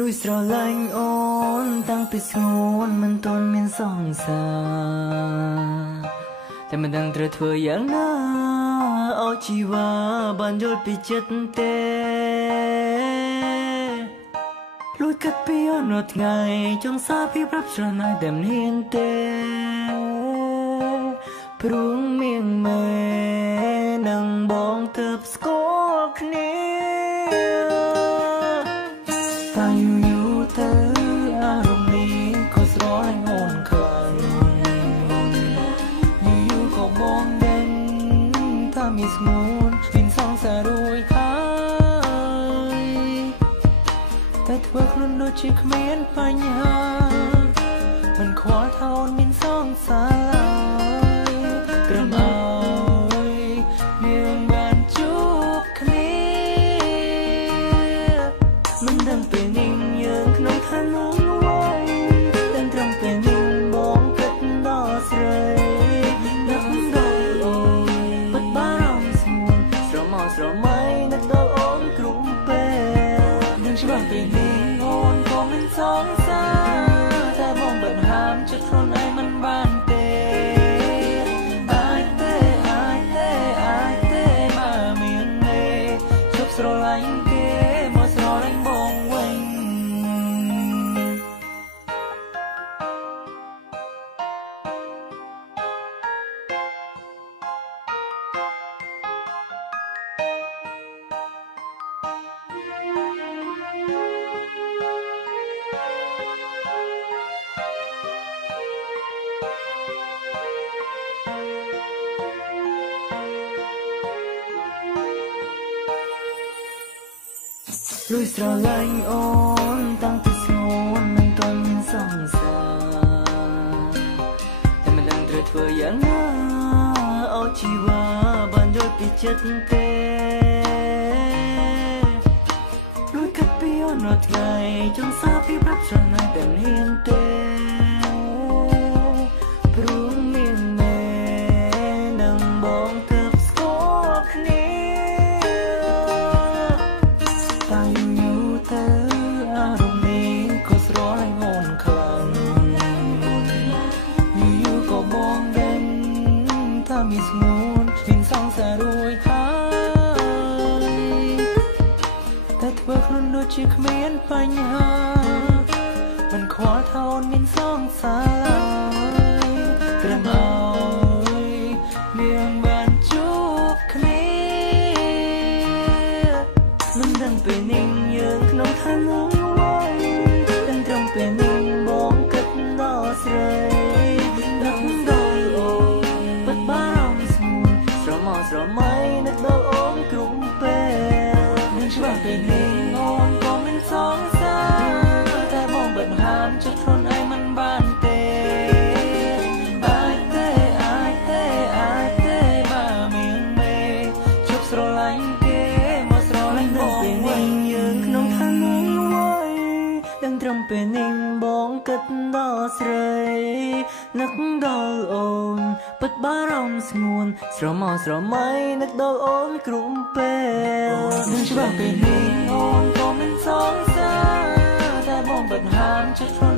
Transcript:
លួយស្រឡាញ់អូនតាំងពីស្ងួនមិនទាន់មានសង្សារតែមិនដឹងត្រូវធ្វើយ៉ាងណាឲ្យជីវ៉ាបានយល់ពីចិត្តទេលួយកាត់ពីអនថ្ងៃចង់សារពីប្រាប់ស្រណៃតែមិនហ៊ានទេព្រោះមៀងមេនឹងបងទើបស្គាល់គ្នាតែយូរទៅអារម្មណ៍នេះក៏ស្រលាញ់អូនខ្លាំងយូរក៏បងដឹងថាមានស្ងួនមានសង្សាររួយហើយតែធ្វើខ្លួនដូចជាគ្មានបញ្ហាមិនខ្វល់ថាអូនមានសង្សារក្រមអើយយើងបានជួបគ្នាមិនដឹងពេលនេះយើងក្នុងឋានៈអ្វីតែត្រឹមពេលនេះបងគិតដល់ស្រីនឹកដល់អូនបាត់បារម្ភស្មួនស្រមោស្រមៃនឹកដល់អូនគ្រប់ពេលនឹងច្បាស់ពេលនេះអូនក៏មិនសង្សារតែបងបានហាមចិត្តខ្លួនឯងមិនបានទេស្រឡាញ់គេមកស្រឡាញ់បងវិញលួយស្រឡាញ់អូនតាំងពីស្ងួនមិនទាន់មានសង្សារតែមិនដឹងត្រូវធ្វើយ៉ាងណាឲ្យជីវ៉ាបានយល់ពីចិត្តទេលួយកាត់ពីអនថ្ងៃចង់សារពីប្រាប់ស្រណៃតែមិនហ៊ានទេព្រោះមានមេនឹងបងទើបស្គាល់គ្នាតែយូរទៅអារម្មណ៍នេះក៏ស្រលាញ់អូនខ្លាំងយូរក៏បងដឹងថាមានស្ងួនមានសង្សាររួយហើយតែធ្វើខ្លួនដូចជាគ្មានបញ្ហាមិនខ្វល់ថាអូនមានសង្សារត្រឹមអើយយើងបានជួបគ្នាមិនដឹងពេលនេះយើងក្នុងឋានៈអ្វីតែត្រឹមពេលនេះបងគិតដល់ស្រីនឹកដល់អូនបាត់បារម្ភស្មួនស្រមោស្រមៃនឹកដល់អូនគ្រប់ពេលនឹងច្បាស់ពេលនេះអូនក៏មិនសង្សារតែបងបានហាមចិត្តខ្លួនឯងមិនបានទេបើមានមេជប់ស្រឡាញ់គេមកស្រឡាញ់បងវិញយើងក្នុងឋានៈអ្វីដឹងត្រឹមពេលនេះបងគិតដល់ស្រីនឹកដល់អូនពិតបារម្ភស្ងួនស្រមោស្រមៃនឹកដល់អូនគ្រប់ពេលនឹងច្បាស់ពេលនេះអូនក៏មិនសង្សារតែបងបានហាមចិត្តខ្លួន